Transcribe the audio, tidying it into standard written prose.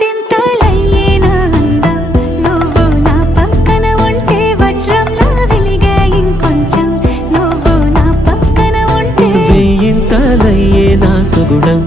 వందింతలయ్యేనా అందం నువ్వు నా పక్కన ఉంటే వజ్రంలా వెలిగే ఇంకొంచెం నువ్వు నా పక్కన ఉంటే వేయింతలయ్యేనా సుగుణం